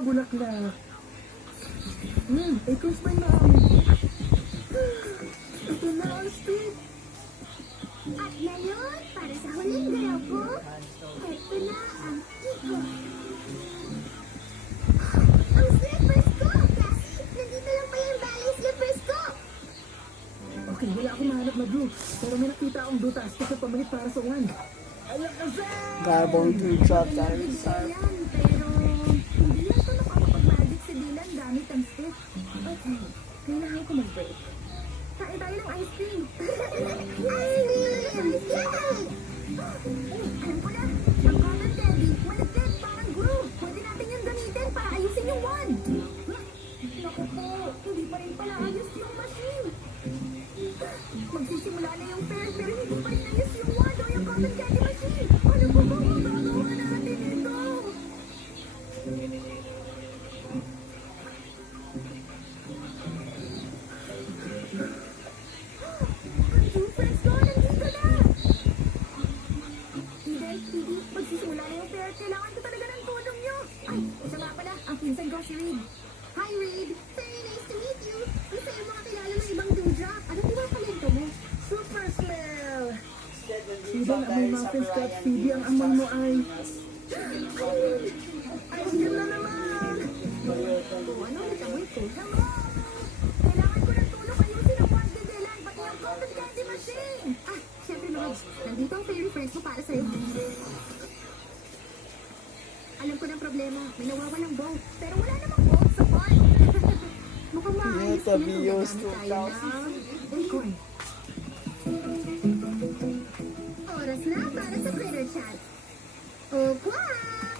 bulaklak. Acorns pa yung maamin. Ito na ang stick. At ngayon, para sa huling galaw ko, ito na ang ikot. Ang slippers ko! Cassie, nandito lang pa yung ballet slippers ko! Okay, wala akong mahanap na blue. Pero may nakita akong blue tastic na pamalit para sa one. Alam ka sa! Garbong to drop tayo Yan, sa pero hindi lang ito nakakapag-magic si Dylan gamit ang stick. Okay, kailangan ko mag-break. Kain tayo ng ice cream. Ice cream! Yay! Alam ko na, ang cotton candy, malagkit, parang glue. Pwede natin yung gamitin para ayusin yung wand. Naku po, hindi pa rin pala ayos yung machine. Magsisimula na yung fair, pero hindi pa rin ayos yung wand o yung cotton candy machine. Ano po ba magagawa natin ito? Ang two friends ko, nandito na! Eden, Phoebe, magsisimula na yung fair. Kailangan ko talaga ng tulong nyo. Ay, isa nga pala, ang pinsan ko si Reed. Hi, Reed. Very nice to meet you. Ang sa'yo makakilala ng ibang dewdrop. Ano ba ang talento mo? Super smell! Eden, amoy muffins ka at Phoebe, ang amoy mo ay... Ice cream na naman! O ano, natamoy ko. Hello! Kailangan ko ng tulong ayusin ang wand ni Dylan, pati yung cotton candy machine. Ah, syempre Max, nandito ang fairy friends mo para sa'yo. Alam ko ng problema, may nawawalang bolt. Pero wala namang bolt sa park. Mukhang maayos Meta din kung Bios gagamit tayo 2000. ng acorn. Oras na para sa Critter Chat. Oh, Quack!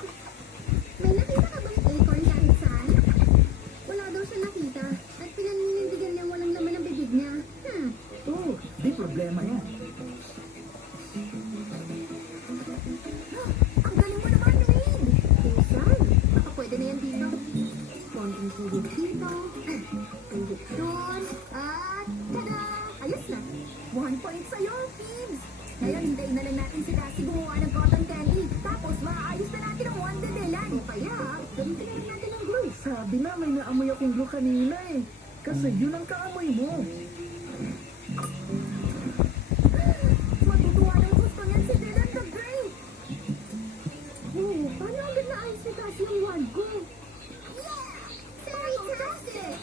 May nakita ka bang acorn kahit saan? Wala daw siya nakita. At pinaninindigan niyang walang laman ang bibig niya. Oh, di problema yan. Ang galing mo naman, Reed! Minsan, baka pwede na yan dito. Konting tubig dito, tubig doon, at tada! Ayos na! 1 point sa'yo, Phoebes! Ngayon, hintayin na lang natin si Cassie gumawa ng cotton candy. Tapos, maaayos na natin ang wand ni Dylan. O kaya, gamitin na lang natin ang glue. Sabi na may naamoy akong blue kanina eh. Kasi yun ang kaamoy mo. Matutuwa ng gusto niyan si Dylan the Great! Oh, paano agad naayos ni Cassie yung wand ko? Yeah! Fantastic!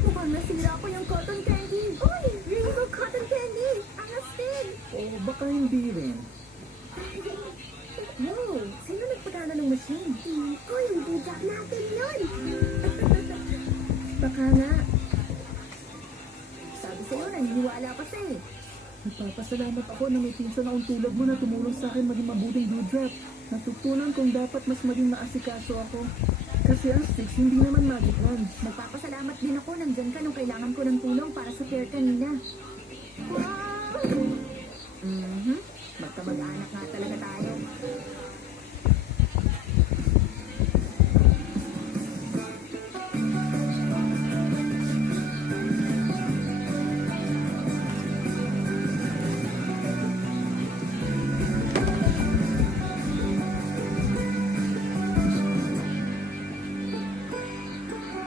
Mukhang nasira ko yung cotton candy. Uy! Rainbow cotton candy! Ang astig! O baka hindi rin. Wow! Sino nagpadala ng machine? Ko, yung dudap natin yun! Baka nga. Sabi sa'yo, naniniwala ka sa eh. Nagpapasalamat ako na may pinsan akong tulad mo na tumulong sa akin maging mabuting dewdrop. Natutunan kong dapat mas maging maasikaso ako. Kasi ang sticks hindi naman magic wands. Nagpapasalamat din ako nandyan ka nung kailangan ko ng tulong para sa fair kanina. Wow! Magkamag-anak nga talaga tayo.